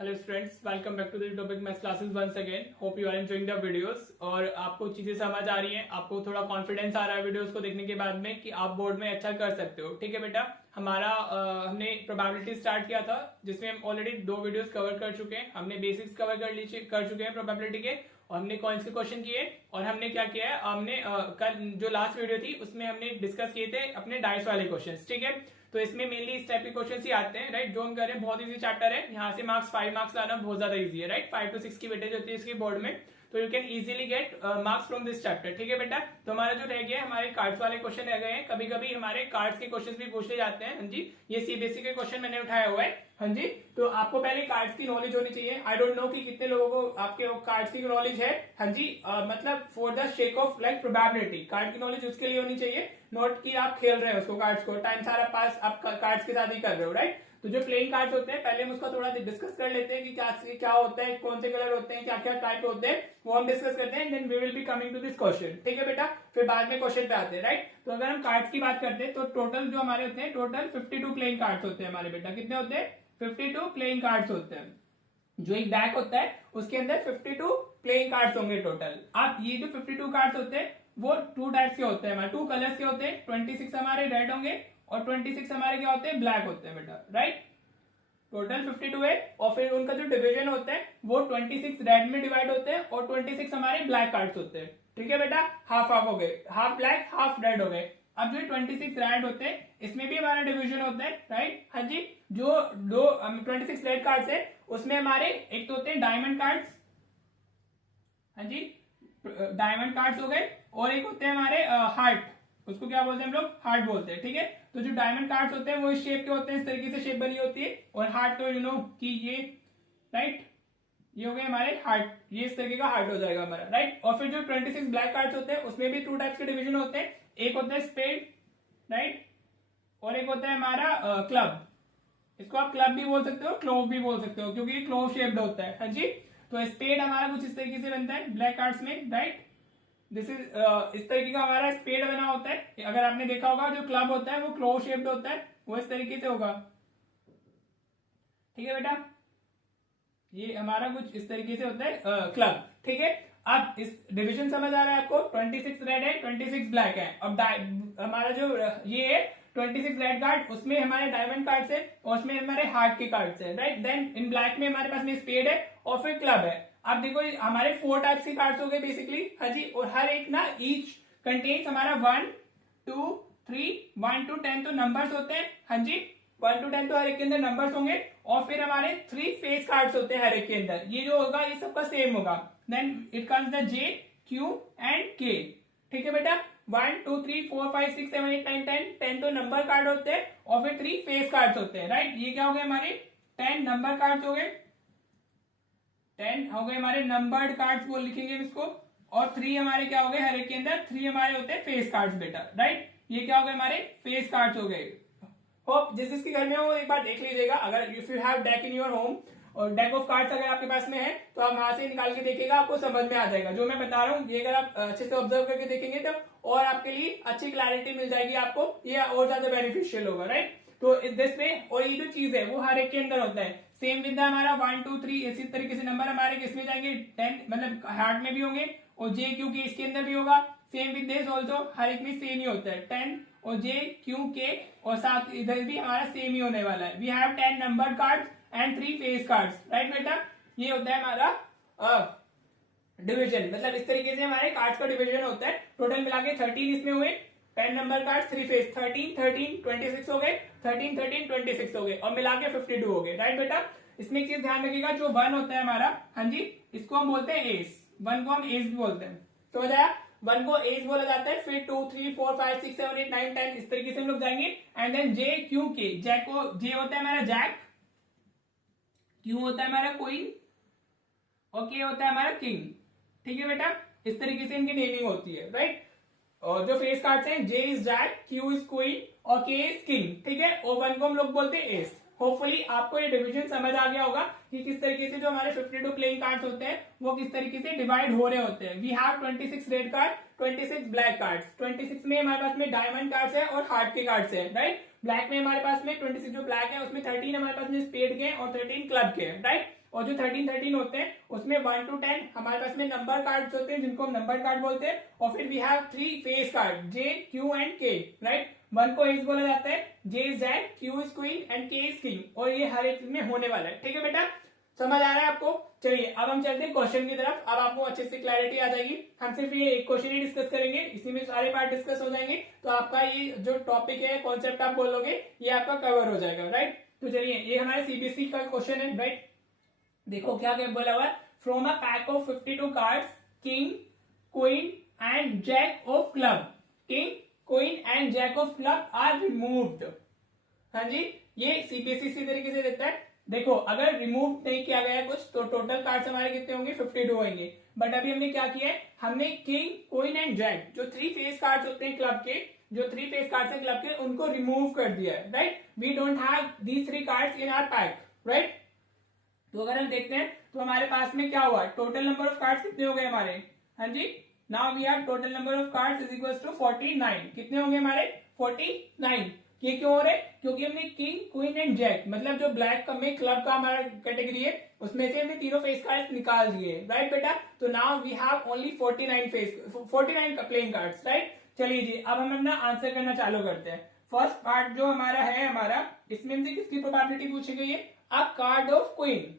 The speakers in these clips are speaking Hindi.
Hello students, welcome back to the topic maths classes once again. Hope you are enjoying the videos और आपको चीजें समझ आ रही हैं, आपको थोड़ा कॉन्फिडेंस आ रहा है वीडियोस को देखने के बाद में कि आप बोर्ड में अच्छा कर सकते हो। ठीक है बेटा, हमने प्रोबेबिलिटी स्टार्ट किया था जिसमें हम ऑलरेडी 2 वीडियोस कवर कर चुके हैं। हमने बेसिक्स कवर कर चुके हैं प्रोबेबिलिटी के, और हमने कॉइन्स के क्वेश्चन किए। और हमने क्या किया है, हमने कल जो लास्ट वीडियो थी उसमें हमने डिस्कस किए थे अपने डाइस वाले क्वेश्चन। ठीक है, तो इसमें मेनली इस टाइप के क्वेश्चन ही आते हैं, राइट। जो हम कर रहे हैं बहुत इजी चैप्टर है, यहाँ से मार्क्स 5 मार्क्स लाना बहुत ज्यादा इजी है, राइट। 5 to 6 की वेटेज होती है इसकी बोर्ड में, तो you can easily get marks from this chapter. ठीक है बेटा, तो हमारा जो रह गया है, हमारे कार्ड्स वाले क्वेश्चन रह गए हैं। कभी कभी हमारे कार्ड्स के क्वेश्चन भी पूछे जाते हैं। हाँ जी, ये सीबीएसई के क्वेश्चन मैंने उठाया हुआ है। हाँ जी, तो आपको पहले कार्ड्स की नॉलेज होनी चाहिए। आई डोंट नो कि कितने लोगों को आपके कार्ड्स की नॉलेज है। हाँ जी, मतलब for the shake of like probability card की नॉलेज उसके लिए होनी चाहिए, नोट कि आप खेल रहे हो उसको, कार्ड्स को टाइम सारा पास आप कार्ड्स के साथ ही कर रहे हो, राइट। तो जो प्लेइंग कार्ड्स होते हैं पहले हम उसका थोड़ा डिस्कस कर लेते हैं कि क्या होता है, कौन से कलर होते हैं, क्या क्या टाइप होते हैं, वो हम डिस्कस करते हैं। Then we will be coming to this question. ठीक है बेटा, फिर बाद में क्वेश्चन पे आते हैं, राइट। तो अगर हम कार्ड्स की बात करते हैं तो टोटल जो हमारे होते हैं, टोटल 52 प्लेइंग कार्ड्स होते हैं हमारे बेटा। कितने होते हैं? 52 प्लेइंग कार्ड्स होते हैं। जो एक बैग होता है उसके अंदर 52 प्लेइंग कार्ड्स होंगे टोटल। आप ये जो 52 कार्ड्स होते हैं वो 2 टाइप्स के होते हैं हमारे, 2 कलर्स के होते हैं। 26 हमारे रेड होंगे और 26 हमारे क्या होते हैं, ब्लैक होते हैं बेटा, राइट। टोटल 52 है, और फिर उनका जो डिवीजन होता है वो 26 रेड में डिवाइड होते हैं और 26 हमारे ब्लैक कार्ड्स होते हैं। ठीक है बेटा, हाफ हाफ हो गए, हाफ ब्लैक हाफ रेड हो गए। अब जो 26 रेड होते हैं इसमें भी हमारा डिवीजन होता है, राइट। हाँ जी, जो 26 रेड कार्ड्स है उसमें हमारे एक तो होते हैं डायमंड कार्ड्स। हाँ जी, डायमंड कार्ड्स हो गए, और एक होते हैं हमारे हार्ट, उसको क्या बोलते हैं हम लोग, हार्ट बोलते हैं। ठीक है, तो जो डायमंड कार्ड्स होते हैं वो इस शेप के होते हैं, इस तरीके से शेप बनी होती है। और हार्ट तो यू नो कि ये, राइट, ये हो गए हमारे हार्ट, ये इस तरीके का हार्ट हो जाएगा हमारा, राइट। और फिर जो 26 ब्लैक कार्ड्स होते हैं उसमें भी 2 टाइप्स के डिवीजन होते हैं। एक होता है स्पेड, राइट, और एक होता है हमारा क्लब। इसको आप क्लब भी बोल सकते हो, क्लोव भी बोल सकते हो, क्योंकि ये क्लोव शेप्ड होता है। हाँ जी, तो स्पेड हमारा कुछ इस तरीके से बनता है ब्लैक कार्ड्स में, राइट। दिस इज इस तरीके का हमारा स्पेड बना होता है। अगर आपने देखा होगा जो क्लब होता है वो क्लोव शेप्ड होता है, वो इस तरीके से होगा। ठीक है बेटा, ये हमारा कुछ इस तरीके से होता है क्लब। ठीक है, अब इस डिवीजन समझ आ रहा है आपको। 26 रेड है, 26 ब्लैक है। अब हमारा जो ये है 26 रेड कार्ड, उसमें हमारे डायमंड कार्ड्स है और उसमें हमारे हार्ट के कार्ड्स है, राइट। देन इन ब्लैक में हमारे पास में स्पेड है और फिर क्लब है। अब देखो हमारे 4 टाइप्स के कार्ड्स हो गए बेसिकली। हाँ जी, और हर एक ना ईच कंटेन्स हमारा 1 2 3 1 to 10 तो नंबर्स होते हैं। हाँ जी, 1 to 10 तो हर एक के अंदर नंबर्स होंगे, और फिर हमारे 3 फेस कार्ड्स होते हैं हर एक के अंदर। ये जो होगा ये सबका सेम होगा। Then it comes the J Q and K। ठीक है बेटा, 1 2 3 4 5 6 7 8 9 10 तो नंबर कार्ड होते हैं, और फिर 3 फेस कार्ड्स होते हैं, राइट। ये क्या हो गए हमारे 10 नंबर कार्ड्स हो गए, 10 हो गए हमारे नंबर्ड कार्ड्स, वो लिखेंगे इसको। और 3 हमारे क्या हो गए, हर एक के अंदर 3 हमारे होते हैं फेस कार्ड्स बेटा, राइट। ये क्या हो गए हमारे फेस कार्ड्स हो गए। होप जिस जिसके घर में हो एक बार देख लीजिएगा। अगर if you have deck in your home और डेक ऑफ कार्ड्स अगर आपके पास में है तो आप वहां से निकाल के देखिएगा, आपको समझ में आ जाएगा जो मैं बता रहा हूँ। ये अगर आप अच्छे से ऑब्जर्व करके देखेंगे तो और आपके लिए अच्छी क्लैरिटी मिल जाएगी आपको, ये और ज्यादा बेनिफिशियल होगा, राइट। तो इस दिस में, और ये जो चीज है वो हर एक के अंदर होता है। सेम विद हमारा 1 2 3 इसी तरीके से नंबर हमारे किसमें जाएंगे, 10 मतलब हार्ट में भी होंगे, और J Q K इसके अंदर भी होगा। सेम विद दिस ऑल्सो, हर एक में सेम ही होता है 10 और J Q K, और साथ इधर भी हमारा सेम ही होने वाला है। We have 10 number cards and 3 face cards, right बेटा। ये होता है हमारा डिवीजन, मतलब इस तरीके से हमारे कार्ड्स का डिवीजन होता है। टोटल मिला के 13 इसमें हुए, 10 नंबर कार्ड्स 3 फेस, 13 13 26 हो गए, 13 13 26 हो गए, और मिला के 52 हो गए, राइट बेटा। इसमें एक चीज ध्यान रखिएगा, जो 1 होता है हमारा, हाँ जी, इसको हम बोलते हैं एस। 1 को हम एस भी बोलते हैं, तो हो जाएगा 1 को एस बोला जाता है। फिर 2 3 4 5 6 7 8 9 10 इस तरीके से हम लोग जाएंगे। And then J Q K, jack को J होता है हमारा जैक, Q होता है हमारा क्वीन, और K होता है हमारा किंग। ठीक है बेटा, इस तरीके से इनकी नेमिंग होती है, राइट। और जो फेस कार्ड्स हैं, J is jack, Q is queen और K इज किंग। ठीक है, और 1 को हम लोग बोलते हैं एस। होपफुली आपको ये डिवीजन समझ आ गया होगा कि किस तरीके से जो हमारे 52 प्लेइंग कार्ड्स होते हैं वो किस तरीके से डिवाइड हो रहे होते हैं। We have 26 red card, 26 black cards. 26 में हमारे पास में डायमंड कार्ड्स है और हार्ट के कार्ड्स है, राइट। ब्लैक में हमारे पास में 26 जो ब्लैक है उसमें 13 हमारे पास में स्पेड के और 13 क्लब के, राइट। और जो 13 होते हैं उसमें 1 to 10 हमारे पास में नंबर कार्ड्स होते हैं जिनको हम नंबर कार्ड बोलते हैं, और फिर we have 3 face card J, Q and K, right. 1 को एस बोला जाता है, J is jack, Q is queen and K is king, और ये हर एक में होने वाला है। ठीक है बेटा, समझ आ रहा है आपको? चलिए अब हम चलते हैं क्वेश्चन की तरफ। अब आपको अच्छे से क्लैरिटी आ जाएगी। हम सिर्फ ये एक क्वेश्चन ही डिस्कस करेंगे, इसी में सारे पार्ट डिस्कस हो जाएंगे, तो आपका ये जो टॉपिक है, कॉन्सेप्ट आप बोलोगे, ये आपका कवर हो जाएगा, राइट। तो चलिए ये हमारे सीबीएसई का क्वेश्चन है, राइट। देखो क्या क्या बोला हुआ है, from a pack of 52 cards king, queen and jack of club, king, queen and jack of club are removed. हाँ जी, ये सीबीएसई इसी तरीके से देता है। देखो अगर रिमूव नहीं किया गया कुछ तो टोटल कार्ड्स हमारे कितने होंगे, 52 होंगे। बट अभी हमने क्या किया है, हमने किंग, क्वीन एंड जैक जो 3 फेस कार्ड्स होते हैं क्लब के, जो 3 फेस कार्ड्स हैं क्लब के, उनको रिमूव कर दिया है, right. We don't have these 3 cards in our pack, right. तो अगर हम देखते हैं तो हमारे पास में क्या हुआ, टोटल नंबर ऑफ कार्ड्स कितने हो गए हमारे, हाँ जी। Now we have total number of cards is equals to 49। कितने होंगे हमारे, 49। ये क्यों हो रहे, क्योंकि हमने किंग, क्वीन एंड जैक, मतलब जो ब्लैक में क्लब का हमारा कैटेगरी है उसमें से हमने तीनों फेस कार्ड्स निकाल दिए, राइट बेटा। तो now we have only 49 playing cards, right. चलिए जी अब हम अपना आंसर करना चालू करते हैं। फर्स्ट पार्ट जो हमारा है, हमारा इसमें हमसे किसकी प्रोबेबिलिटी पूछी गई है, अ कार्ड ऑफ क्वीन।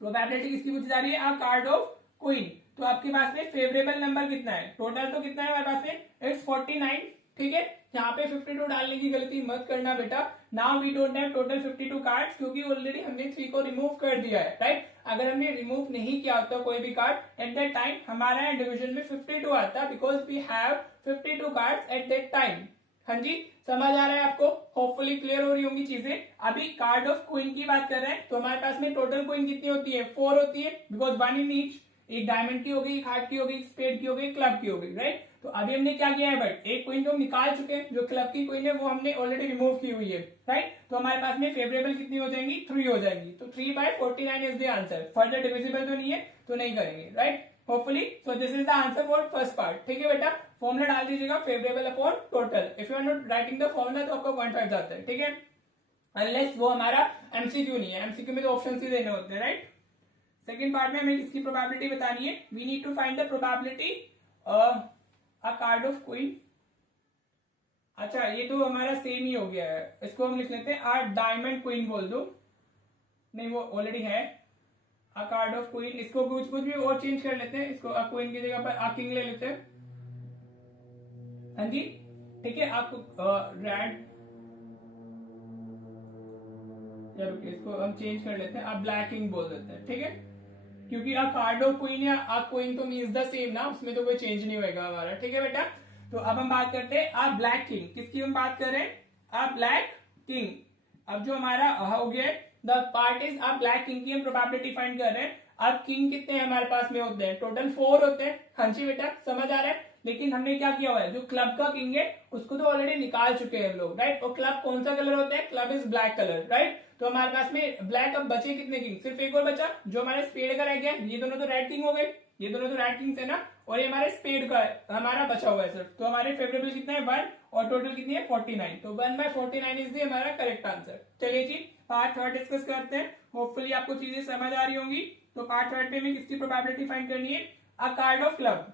प्रोबेबिलिटी किसकी पूछी जा रही है, अ कार्ड ऑफ क्वीन। तो आपके पास में फेवरेबल नंबर कितना है, टोटल तो कितना है हमारे पास में, इट्स 49, ठीक है। यहाँ पे 52 डालने की गलती मत करना बेटा। Now we don't have total 52 cards, क्योंकि ऑलरेडी हमने 3 को रिमूव कर दिया है, राइट। अगर हमने रिमूव नहीं किया होता कोई भी कार्ड एट दैट टाइम, हमारा डिवीजन में 52 आता, because we have 52 cards at that time. हाँ जी, समझ आ रहा है आपको? होपफुली क्लियर हो रही होंगी चीजें। अभी कार्ड ऑफ क्वीन की बात कर रहे हैं, तो हमारे पास में टोटल क्वीन कितनी होती है, 4 होती है, बिकॉज 1 इन ईच। एक डायमंड की हो गई, एक हार्ट की हो गई, स्पेड की हो गई, क्लब की हो गई, राइट। तो अभी हमने क्या किया है, बट एक क्वीन तो हम निकाल चुके हैं, जो क्लब की क्वीन है वो हमने ऑलरेडी रिमूव की हुई है, राइट। तो हमारे पास में फेवरेबल कितनी हो जाएंगी, 3 हो जाएंगी। तो 3/49 is the answer. Further divisible तो नहीं है, तो नहीं करेंगे, right. Hopefully so this is the answer for first part, ठीक है बेटा। फॉर्मुला डाल दीजिएगा, favourable upon total. If you are not writing the formula तो आपका 0.5 जाता है, ठीक है। अनलेस वो हमारा एमसीक्यू नहीं है, एमसीक्यू में तो ऑप्शन ही देने होते हैं, राइट। सेकेंड पार्ट में हमें किसकी प्रोबेबिलिटी बतानी है, we need to find the probability a card of queen. अच्छा ये तो हमारा सेम ही हो गया है, इसको हम लिख लेते हैं आ डायमंड क्वीन बोल दो, नहीं वो ऑलरेडी है। अ कार्ड ऑफ क्वीन, इसको कुछ कुछ भी और चेंज कर लेते हैं, इसको अ क्वीन की जगह पर अ किंग ले लेते हैं, हाँ जी, ठीक है। आपको रेड, चलो इसको हम चेंज कर लेते हैं, आप ब्लैक किंग बोल देते हैं, ठीक है। क्योंकि आ कार्ड ऑफ क्वीन या आ क्वीन तो मीन्स द सेम ना, उसमें तो कोई चेंज नहीं होगा हमारा, ठीक है बेटा। तो अब हम बात करते हैं आ ब्लैक किंग, किसकी हम बात कर रहे हैं, आ ब्लैक किंग। अब जो हमारा हो गया the part is a black king की हम प्रोबेबिलिटी फाइंड कर रहे हैं। अब किंग कितने हमारे पास में होते हैं, टोटल 4 होते हैं, हाँ जी बेटा, समझ आ रहा है। लेकिन हमने क्या किया हुआ है, जो क्लब का किंग है उसको तो ऑलरेडी निकाल चुके हैं हम लोग, राइट। और क्लब कौन सा कलर होता है, club is black colour, right. तो हमारे पास में ब्लैक, अब बचे कितने किंग, सिर्फ एक और बचा जो हमारे स्पेड का रह गया। ये दोनों तो रेड किंग हो गए, ये दोनों तो रेड किंग्स है ना, और ये हमारे स्पेड का हमारा बचा हुआ है सिर्फ। तो हमारे फेवरेबल कितना है, 1, और टोटल कितनी है, 49। तो 1/49 इज दी हमारा करेक्ट आंसर। चलिए जी पार्ट थर्ड डिस्कस करते हैं। होपफुली आपको चीजें समझ आ रही होंगी। तो पार्ट थर्ड पे हमें किसकी प्रोबेबिलिटी फाइंड करनी है, अ card of club.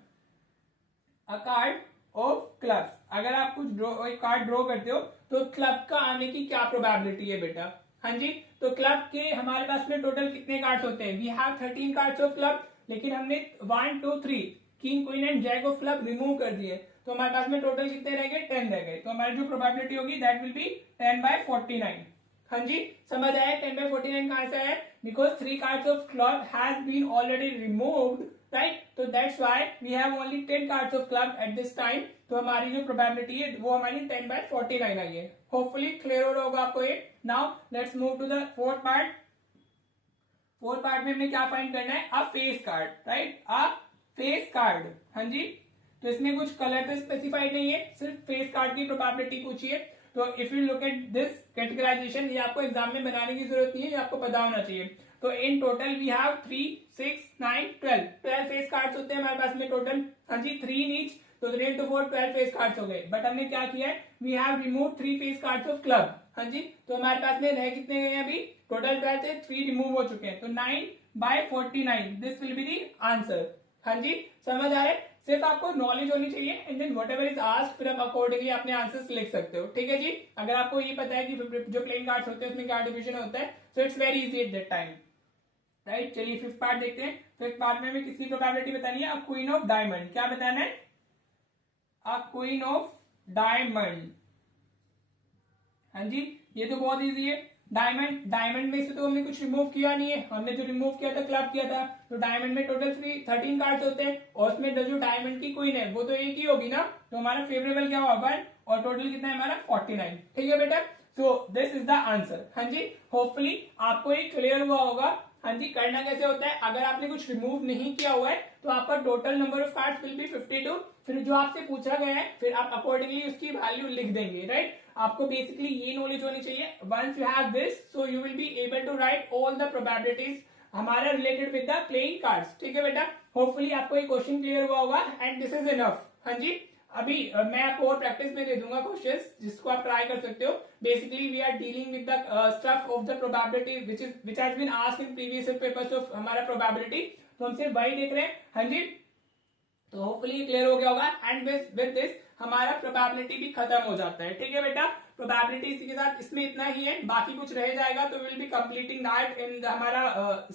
A card of clubs, अगर आप कुछ एक कार्ड ड्रॉ करते हो तो क्लब का आने की क्या प्रोबेबिलिटी है बेटा, हाँ जी। तो क्लब के हमारे पास में टोटल कितने कार्ड्स होते हैं, we have 13 cards of club, लेकिन हमने 1, 2, 3 king, queen and jack of club remove कर दिए, तो हमारे पास में टोटल कितने रह गए, 10 रह गए। तो हमारी जो प्रोबेबिलिटी होगी दैट विल बी 10/49। हाँ जी, समझ आया 10/49 कहां से आया, because 3 cards of club has been already removed, right. तो that's why we have only 10 cards of club at this time. तो हमारी जो प्रोबेबिलिटी है वो हमारी 10/49 आई है। होपफुली क्लियर हो रहा होगा आपको ये। Now let's move to the fourth part. Fourth part में हमें क्या फाइंड करना है, a face card, right, a face card, हाँ जी। तो इसमें कुछ कलर तो स्पेसिफाइड नहीं है, सिर्फ फेस कार्ड की प्रोबेबिलिटी पूछी है। तो if you look at this categorisation, ये आपको एग्जाम में बनाने की जरूरत नहीं है, ये आपको पता होना चाहिए। तो in total we have 3, 6, 9, 12 face cards होते हैं हमारे पास में टोटल, हाँ जी, 3 इन ईच। तो 3 into 4 12 फेस कार्ड्स हो गए। बट हमने क्या किया है, we have remove 3 face cards of club, हाँ जी, तो हमारे पास में रह कितने गए अभी, टोटल 12 थे, 3 रिमूव हो चुके हैं, तो 9/49 this will be the answer. हाँ जी, समझ आए, सिर्फ आपको नॉलेज होनी चाहिए and then whatever is asked फिर आप अकॉर्डिंगली अपने आंसर्स लिख सकते हो। ठीक है जी, अगर आपको ये पता है कि जो प्लेइंग कार्ड्स होते हैं उसमें क्या डिवीजन होता है, so it's very easy at that time, right. चलिए फिफ्थ पार्ट देखते हैं। फिफ्थ पार्ट में हमें किसकी प्रोबेबिलिटी बतानी है, अ क्वीन ऑफ डायमंड। क्या बताना है, अ क्वीन ऑफ डायमंड। हाँ जी, ये तो बहुत इजी है। डायमंड, डायमंड में से तो हमने कुछ रिमूव किया नहीं है, हमने जो रिमूव किया था क्लब किया था, तो डायमंड में टोटल 13 कार्ड्स होते हैं और उसमें जो डायमंड की क्वीन है वो तो एक ही होगी ना, तो हमारा फेवरेबल क्या होगा, और टोटल कितना है हमारा 49। ठीक है बेटा, सो दिस इज द आंसर। हाँ जी, होपफुली आपको ये क्लियर हुआ होगा। हाँ जी, करना कैसे होता है, अगर आपने कुछ रिमूव नहीं किया हुआ है तो आपका total number of cards will be 52, फिर जो आपसे पूछा गया है फिर आप अकॉर्डिंगली उसकी वैल्यू लिख देंगे, राइट। आपको बेसिकली ये नॉलेज होनी चाहिए, once you have this so you will be able to write all the probabilities हमारा related with the playing cards. ठीक है बेटा, होपफुली आपको ये क्वेश्चन क्लियर हुआ होगा एंड दिस इज इनफ। हाँ जी, अभी मैं आपको और प्रैक्टिस में दे दूंगा क्वेश्चंस जिसको आप ट्राई कर सकते हो। Basically we are dealing with the stuff of the probability which has been asked in previous papers of हमारा प्रोबेबिलिटी, तो हम सिर्फ वही देख रहे हैं। हाँ जी, तो होपफुली क्लियर हो गया होगा एंड विद दिस हमारा प्रोबेबिलिटी भी खत्म हो जाता है। ठीक है बेटा, प्रोबेबिलिटी इसी के साथ इसमें इतना ही है, बाकी कुछ रह जाएगा तो will be completing that in हमारा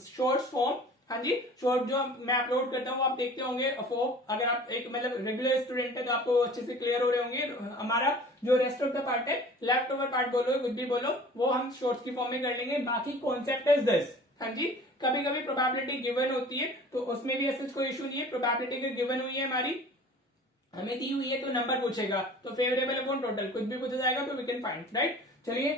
शॉर्ट्स फॉर्म। हाँ जी, शॉर्ट जो मैं अपलोड करता हूँ आप देखते होंगे, अगर आप एक मतलब रेगुलर स्टूडेंट है तो आपको अच्छे से क्लियर हो रहे होंगे। हमारा जो रेस्ट ऑफ द पार्ट है, लेफ्ट ओवर पार्ट बोलो कुछ भी बोलो, वो हम शॉर्ट्स की फॉर्म में कर लेंगे। बाकी कॉन्सेप्ट इज दिस। हाँ जी, कभी कभी प्रोबेबिलिटी गिवन होती है तो उसमें भी ऐसा कोई इशू नहीं है। प्रोबेबिलिटी अगर गिवन हुई है हमारी, हमें दी हुई है तो नंबर पूछेगा, तो फेवरेबल अपॉन टोटल कुछ भी पूछा जाएगा तो वी कैन फाइंड, राइट। चलिए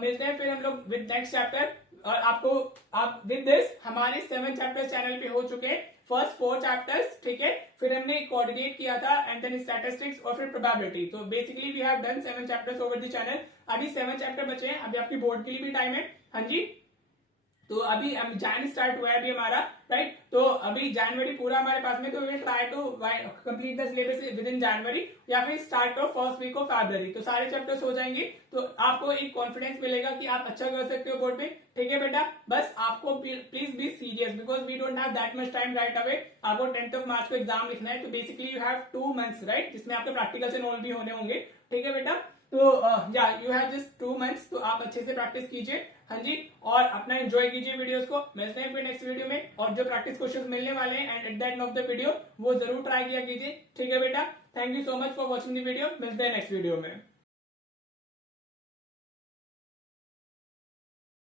मिलते हैं फिर हम लोग विद नेक्स्ट चैप्टर। और आपको आप विद दिस हमारे 7 चैप्टर्स चैनल पे हो चुके हैं, फर्स्ट 4 चैप्टर्स। ठीक है, फिर हमने कोऑर्डिनेट किया था एंड देन स्टैटिस्टिक्स और फिर प्रोबेबिलिटी। तो basically we have done 7 chapters over the channel. अभी 7 चैप्टर बचे हैं, अभी आपकी बोर्ड के लिए भी टाइम है। हाँ जी, तो अभी जैन स्टार्ट हुआ है अभी हमारा, राइट। तो अभी जनवरी पूरा हमारे पास में, तो we try to complete the syllabus within जनवरी या फिर start of first week of फरवरी, तो सारे चैप्टर्स हो जाएंगे। तो आपको एक कॉन्फिडेंस मिलेगा कि आप अच्छा कर सकते हो बोर्ड पे। ठीक है बेटा, बस आपको please be serious because we don't have that much time right away. आपको 10th मार्च को एग्जाम लिखना है, तो basically you have 2 months, right, जिसमें आपके प्रैक्टिकल्स एंड ऑल भी होने होंगे। ठीक है बेटा, तो या यू हैव जस्ट 2 मंथ्स, तो आप अच्छे से प्रैक्टिस कीजिए। हाँ जी, और अपना एंजॉय कीजिए वीडियोस को। मिलते हैं फिर नेक्स्ट वीडियो में, और जो प्रैक्टिस क्वेश्चंस मिलने वाले हैं and at the end of the video वो जरूर ट्राई किया कीजिए। ठीक है बेटा, thank you so much for watching the video. मिलते हैं नेक्स्ट वीडियो में।